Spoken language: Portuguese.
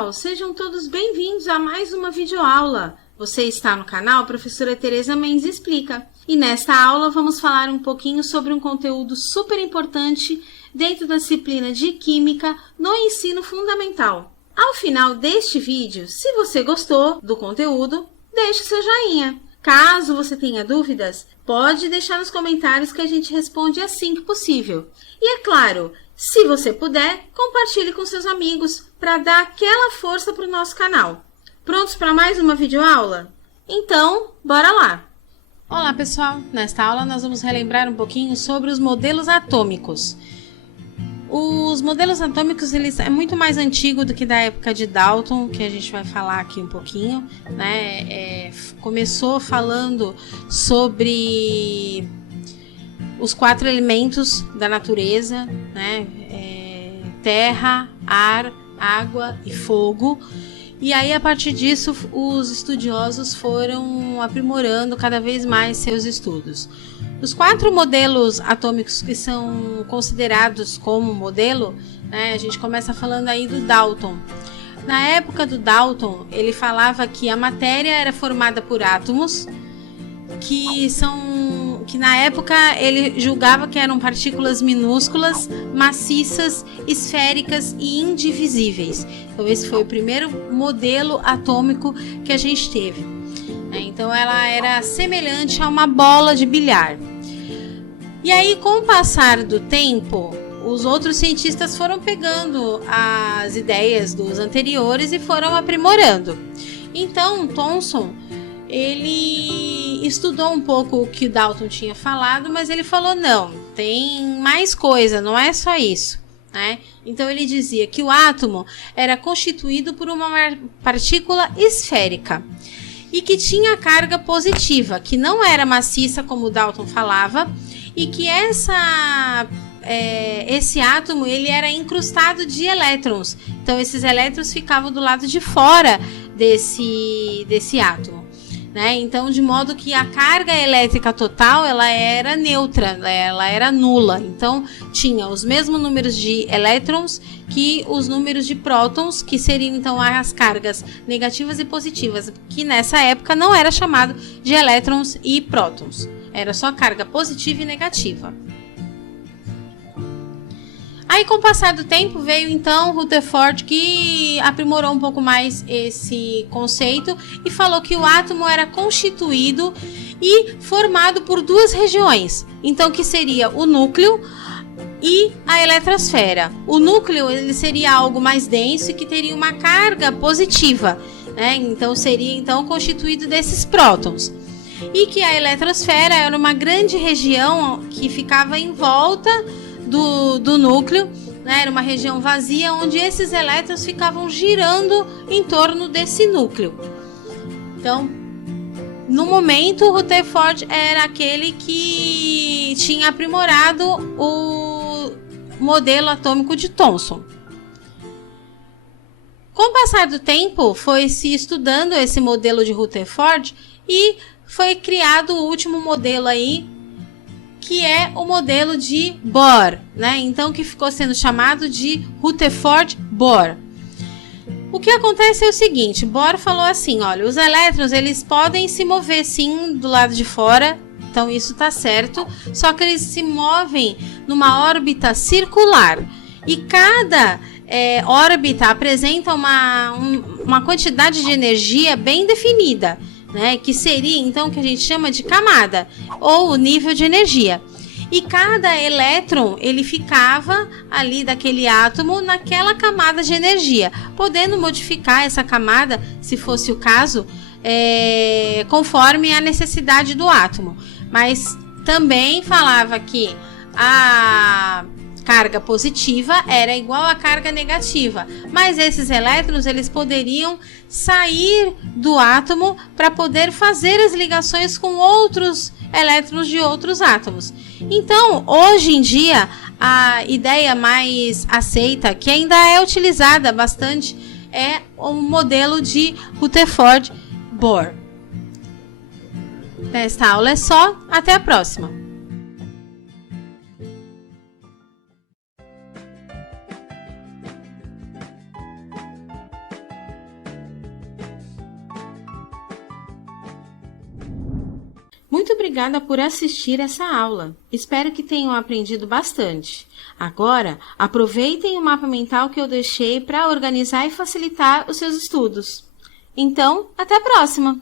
pessoal, sejam todos bem-vindos a mais uma videoaula. Você está no canal Professora Tereza Mendes Explica. E nesta aula vamos falar um pouquinho sobre um conteúdo super importante dentro da disciplina de Química no ensino fundamental. Ao final deste vídeo, se você gostou do conteúdo, deixe seu joinha. Caso você tenha dúvidas, pode deixar nos comentários que a gente responde assim que possível. E é claro, se você puder, compartilhe com seus amigos para dar aquela força para o nosso canal. Prontos para mais uma videoaula? Então, bora lá! Olá pessoal, nesta aula nós vamos relembrar um pouquinho sobre os modelos atômicos. Os modelos atômicos é muito mais antigo do que da época de Dalton, que a gente vai falar aqui um pouquinho, né? Começou falando sobre os 4 elementos da natureza, né? Terra, ar, água e fogo. E aí, a partir disso, os estudiosos foram aprimorando cada vez mais seus estudos. Os 4 modelos atômicos que são considerados como modelo, né, a gente começa falando aí do Dalton. Na época do Dalton, ele falava que a matéria era formada por átomos, que na época ele julgava que eram partículas minúsculas, maciças, esféricas e indivisíveis. Então esse foi o primeiro modelo atômico que a gente teve. Então ela era semelhante a uma bola de bilhar. E aí, com o passar do tempo, os outros cientistas foram pegando as ideias dos anteriores e foram aprimorando. Então Thomson, ele estudou um pouco o que Dalton tinha falado, mas ele falou, não, tem mais coisa, não é só isso, né? Então ele dizia que o átomo era constituído por uma partícula esférica e que tinha carga positiva, que não era maciça como Dalton falava, e que esse átomo ele era incrustado de elétrons. Então esses elétrons ficavam do lado de fora desse átomo, né? Então, de modo que a carga elétrica total ela era neutra, ela era nula. Então tinha os mesmos números de elétrons que os números de prótons, que seriam então as cargas negativas e positivas, que nessa época não era chamado de elétrons e prótons, era só carga positiva e negativa. Aí, com o passar do tempo, veio então Rutherford, que aprimorou um pouco mais esse conceito e falou que o átomo era constituído e formado por 2 regiões. Então, que seria o núcleo e a eletrosfera. O núcleo ele seria algo mais denso e que teria uma carga positiva, né? Então, seria constituído desses prótons. E que a eletrosfera era uma grande região que ficava em volta do núcleo, né? Era uma região vazia onde esses elétrons ficavam girando em torno desse núcleo. Então, no momento, Rutherford era aquele que tinha aprimorado o modelo atômico de Thomson. Com o passar do tempo, foi se estudando esse modelo de Rutherford e foi criado o último modelo aí, que é o modelo de Bohr, né? Então, que ficou sendo chamado de Rutherford-Bohr. O que acontece é o seguinte, Bohr falou assim, olha, os elétrons, eles podem se mover sim do lado de fora, então isso tá certo, só que eles se movem numa órbita circular, e cada órbita apresenta uma quantidade de energia bem definida, né, que seria então o que a gente chama de camada ou nível de energia. E cada elétron ele ficava ali daquele átomo naquela camada de energia, podendo modificar essa camada, se fosse o caso, conforme a necessidade do átomo. Mas também falava que a carga positiva era igual à carga negativa, mas esses elétrons eles poderiam sair do átomo para poder fazer as ligações com outros elétrons de outros átomos. Então, hoje em dia, a ideia mais aceita, que ainda é utilizada bastante, é o modelo de Rutherford-Bohr. Nesta aula é só, até a próxima! Muito obrigada por assistir essa aula. Espero que tenham aprendido bastante. Agora, aproveitem o mapa mental que eu deixei para organizar e facilitar os seus estudos. Então, até a próxima!